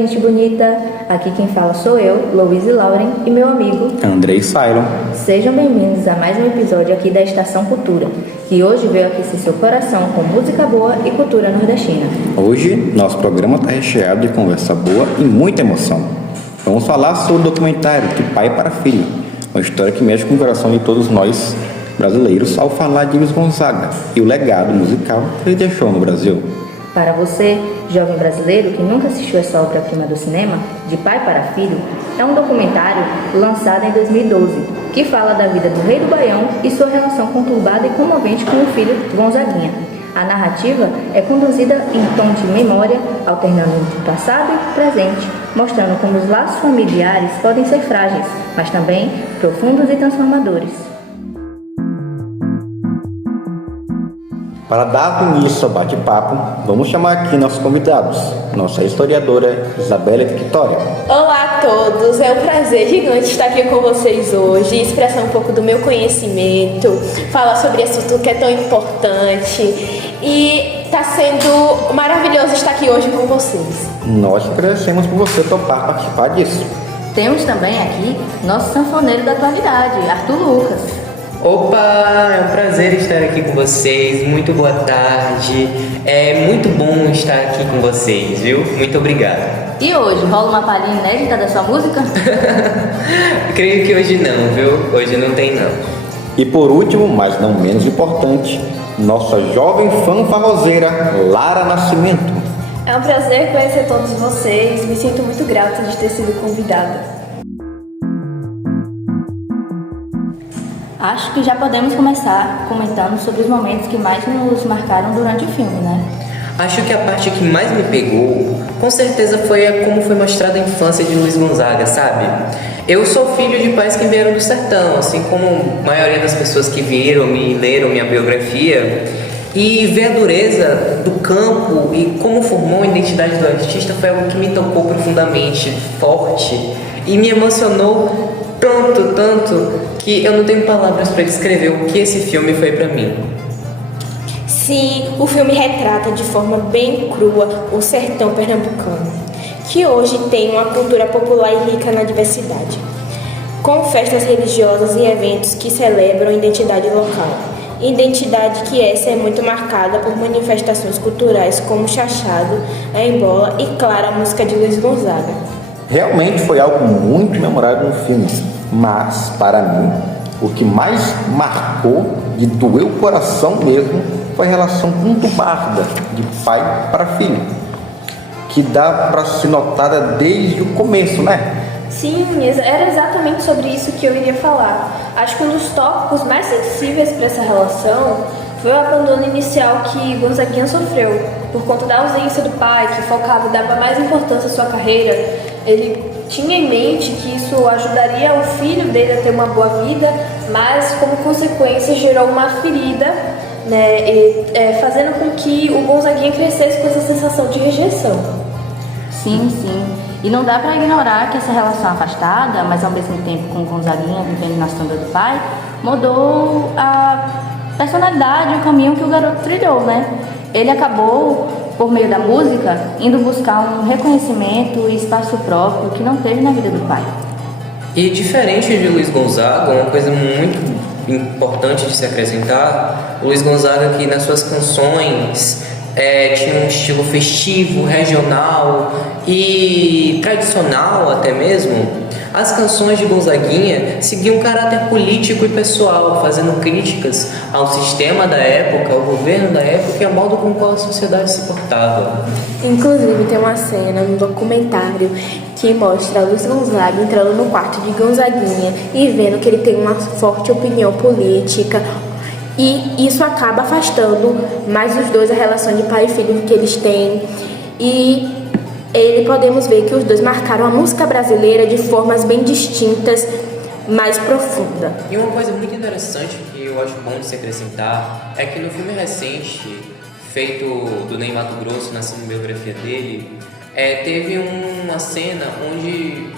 gente bonita! Aqui quem fala sou eu, Louise Lauren, e meu amigo Andrei Cylon. Sejam bem-vindos a mais um episódio aqui da Estação Cultura, que hoje veio aquecer seu coração com música boa e cultura nordestina. Hoje, nosso programa está recheado de conversa boa e muita emoção. Vamos falar sobre o documentário De Pai para Filho, uma história que mexe com o coração de todos nós brasileiros ao falar de Luiz Gonzaga e o legado musical que ele deixou no Brasil. Para você, jovem brasileiro que nunca assistiu essa obra-prima do cinema, De Pai para Filho, é um documentário lançado em 2012, que fala da vida do rei do Baião e sua relação conturbada e comovente com o filho Gonzaguinha. A narrativa é conduzida em tom de memória, alternando entre passado e presente, mostrando como os laços familiares podem ser frágeis, mas também profundos e transformadores. Para dar início ao bate-papo, vamos chamar aqui nossos convidados, nossa historiadora Isabela Victoria. Olá a todos, é um prazer gigante estar aqui com vocês hoje, expressar um pouco do meu conhecimento, falar sobre esse assunto que é tão importante e está sendo maravilhoso estar aqui hoje com vocês. Nós agradecemos por você topar participar disso. Temos também aqui nosso sanfoneiro da atualidade, Arthur Lucas. Opa, é um prazer estar aqui com vocês, muito boa tarde, é muito bom estar aqui com vocês, viu? Muito obrigado. E hoje, rola uma palhinha inédita da sua música? Creio que hoje não, viu? Hoje não tem não. E por último, mas não menos importante, nossa jovem fanfarroseira Lara Nascimento. É um prazer conhecer todos vocês, me sinto muito grata de ter sido convidada. Acho que já podemos começar comentando sobre os momentos que mais nos marcaram durante o filme, né? Acho que a parte que mais me pegou, com certeza, foi como foi mostrada a infância de Luiz Gonzaga, sabe? Eu sou filho de pais que vieram do sertão, assim como a maioria das pessoas que viram e leram minha biografia. E ver a dureza do campo e como formou a identidade do artista foi algo que me tocou profundamente, forte, e me emocionou tanto, que eu não tenho palavras para descrever o que esse filme foi para mim. Sim, o filme retrata de forma bem crua o sertão pernambucano, que hoje tem uma cultura popular e rica na diversidade, com festas religiosas e eventos que celebram a identidade local. Identidade que essa é muito marcada por manifestações culturais como o chachado, a embola e, claro, a música de Luiz Gonzaga. Realmente foi algo muito memorável no filme, mas, para mim, o que mais marcou e doeu o coração mesmo foi a relação conturbada de pai para filho, que dá para ser notada desde o começo, né? Sim, era exatamente sobre isso que eu iria falar. Acho que um dos tópicos mais sensíveis para essa relação foi o abandono inicial que Gonzaguinha sofreu, por conta da ausência do pai, que focava e dava mais importância à sua carreira. Ele tinha em mente que isso ajudaria o filho dele a ter uma boa vida, mas como consequência gerou uma ferida, né, fazendo com que o Gonzaguinha crescesse com essa sensação de rejeição. Sim. E não dá para ignorar que essa relação afastada, mas ao mesmo tempo com o Gonzaguinha vivendo na sombra do pai, mudou a personalidade e o caminho que o garoto trilhou, né? Ele acabou, por meio da música, indo buscar um reconhecimento e espaço próprio que não teve na vida do pai. E diferente de Luiz Gonzaga, uma coisa muito importante de se acrescentar, Luiz Gonzaga que nas suas canções tinha um estilo festivo, regional e tradicional até mesmo. As canções de Gonzaguinha seguiam um caráter político e pessoal, fazendo críticas ao sistema da época, ao governo da época e ao modo com qual a sociedade se portava. Inclusive tem uma cena no documentário que mostra Luiz Gonzaga entrando no quarto de Gonzaguinha e vendo que ele tem uma forte opinião política, e isso acaba afastando mais os dois, a relação de pai e filho que eles têm. E podemos ver que os dois marcaram a música brasileira de formas bem distintas, mais profundas. E uma coisa muito interessante que eu acho bom de se acrescentar é que no filme recente, feito do Ney Matogrosso, na cinebiografia dele, teve uma cena onde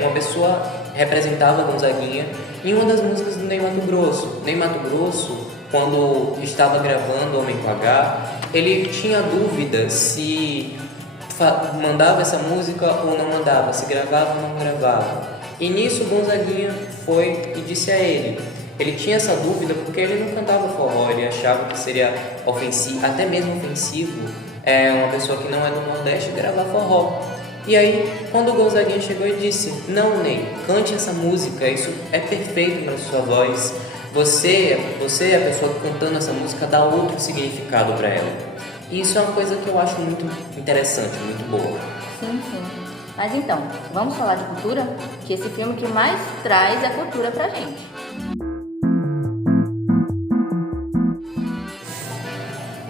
uma pessoa representava Gonzaguinha em uma das músicas do Ney Matogrosso. Ney Matogrosso, quando estava gravando Homem com H, ele tinha dúvida se mandava essa música ou não mandava, se gravava ou não gravava. E nisso Gonzaguinha foi e disse a ele. Ele tinha essa dúvida porque ele não cantava forró, ele achava que seria ofensivo, até mesmo ofensivo, uma pessoa que não é do Nordeste gravar forró. E aí, quando o Gonzaguinha chegou e disse: não, Ney, cante essa música, isso é perfeito na sua voz. Você é a pessoa que cantando essa música dá outro significado para ela. E isso é uma coisa que eu acho muito interessante, muito boa. Sim, sim. Mas então, vamos falar de cultura? Que esse filme que mais traz a cultura pra gente.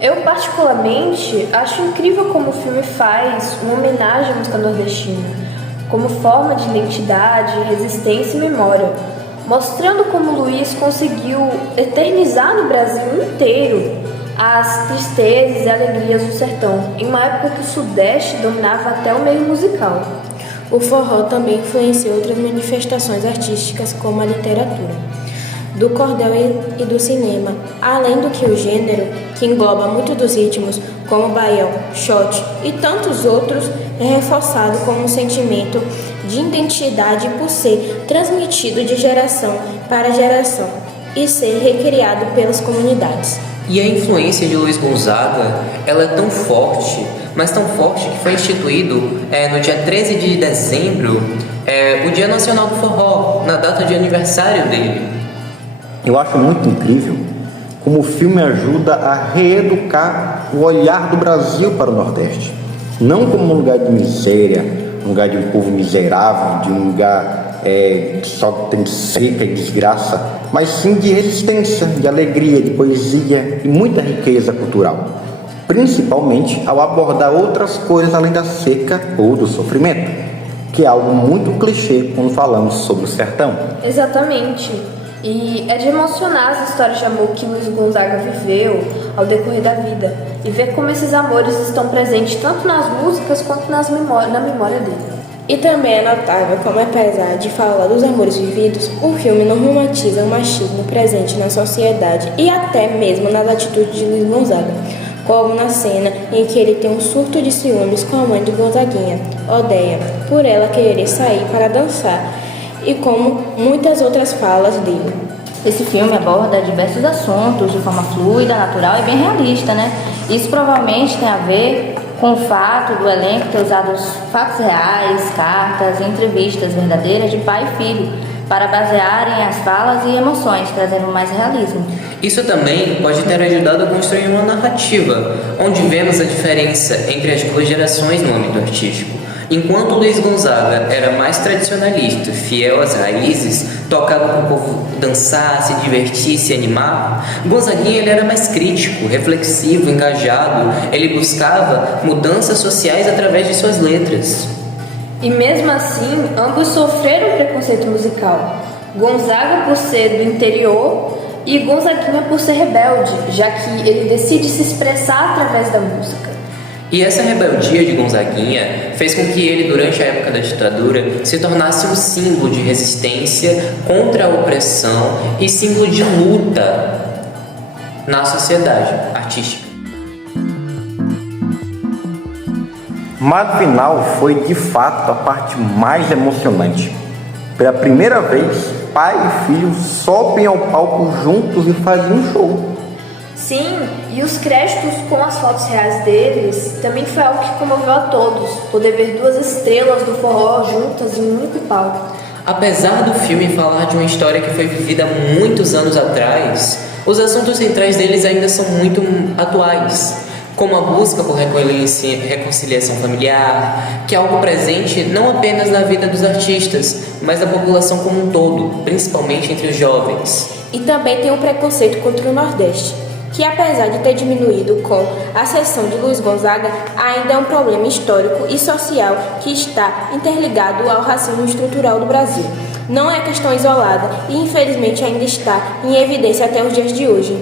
Eu, particularmente, acho incrível como o filme faz uma homenagem à música nordestina, como forma de identidade, resistência e memória, mostrando como Luiz conseguiu eternizar no Brasil inteiro as tristezas e alegrias do sertão, em uma época que o Sudeste dominava até o meio musical. O forró também influenciou outras manifestações artísticas, como a literatura, do cordel e do cinema, além do que o gênero, que engloba muito dos ritmos, como o baião, shot e tantos outros, é reforçado como um sentimento de identidade por ser transmitido de geração para geração e ser recriado pelas comunidades. E a influência de Luiz Gonzaga, ela é tão forte, mas tão forte que foi instituído no dia 13 de dezembro, o Dia Nacional do Forró, na data de aniversário dele. Eu acho muito incrível como o filme ajuda a reeducar o olhar do Brasil para o Nordeste. Não como um lugar de miséria, um lugar de um povo miserável, de um lugar que só tem seca e desgraça, mas sim de resistência, de alegria, de poesia e muita riqueza cultural. Principalmente ao abordar outras coisas além da seca ou do sofrimento, que é algo muito clichê quando falamos sobre o sertão. Exatamente. E é de emocionar as histórias de amor que Luiz Gonzaga viveu ao decorrer da vida e ver como esses amores estão presentes tanto nas músicas quanto na memória dele. E também é notável como, apesar de falar dos amores vividos, o filme não romantiza o machismo presente na sociedade e até mesmo nas atitudes de Luiz Gonzaga, como na cena em que ele tem um surto de ciúmes com a mãe do Gonzaguinha, Odeia, por ela querer sair para dançar, e como muitas outras falas dele. Esse filme aborda diversos assuntos de forma fluida, natural e bem realista, né? Isso provavelmente tem a ver com o fato do elenco ter usado os fatos reais, cartas e entrevistas verdadeiras de pai e filho para basearem as falas e emoções, trazendo mais realismo. Isso também pode ter ajudado a construir uma narrativa, onde vemos a diferença entre as duas gerações no âmbito artístico. Enquanto Luiz Gonzaga era mais tradicionalista, fiel às raízes, tocava para o povo dançar, se divertir, se animar, Gonzaguinha ele era mais crítico, reflexivo, engajado, ele buscava mudanças sociais através de suas letras. E mesmo assim, ambos sofreram preconceito musical. Gonzaga por ser do interior e Gonzaguinha por ser rebelde, já que ele decide se expressar através da música. E essa rebeldia de Gonzaguinha fez com que ele, durante a época da ditadura, se tornasse um símbolo de resistência contra a opressão e símbolo de luta na sociedade artística. Mas no final foi de fato a parte mais emocionante. Pela primeira vez, pai e filho sobem ao palco juntos e fazem um show. Sim, e os créditos com as fotos reais deles também foi algo que comoveu a todos, poder ver duas estrelas do forró juntas em um único palco. Apesar do filme falar de uma história que foi vivida há muitos anos atrás, os assuntos centrais deles ainda são muito atuais, como a busca por reconciliação familiar, que é algo presente não apenas na vida dos artistas, mas da população como um todo, principalmente entre os jovens. E também tem o preconceito contra o Nordeste, que apesar de ter diminuído com a ascensão de Luiz Gonzaga, ainda é um problema histórico e social que está interligado ao racismo estrutural do Brasil. Não é questão isolada e infelizmente ainda está em evidência até os dias de hoje.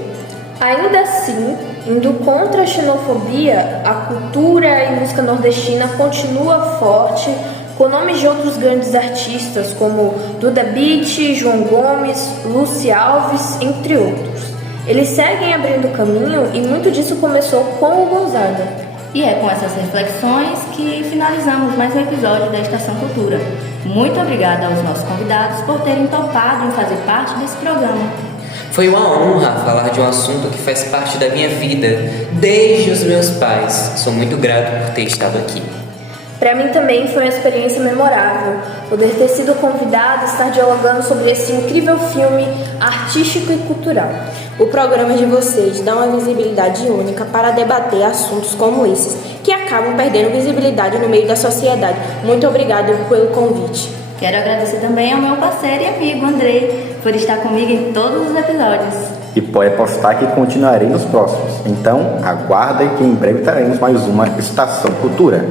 Ainda assim, indo contra a xenofobia, a cultura e música nordestina continua forte, com nomes de outros grandes artistas como Duda Beat, João Gomes, Lúcia Alves, entre outros. Eles seguem abrindo caminho e muito disso começou com o Gonzaga. E é com essas reflexões que finalizamos mais um episódio da Estação Cultura. Muito obrigada aos nossos convidados por terem topado em fazer parte desse programa. Foi uma honra falar de um assunto que faz parte da minha vida desde os meus pais. Sou muito grato por ter estado aqui. Para mim também foi uma experiência memorável, poder ter sido convidado e estar dialogando sobre esse incrível filme artístico e cultural. O programa de vocês dá uma visibilidade única para debater assuntos como esses, que acabam perdendo visibilidade no meio da sociedade. Muito obrigado pelo convite. Quero agradecer também ao meu parceiro e amigo Andrei por estar comigo em todos os episódios. E pode apostar que continuarei nos próximos. Então, aguardem que em breve teremos mais uma Estação Cultura.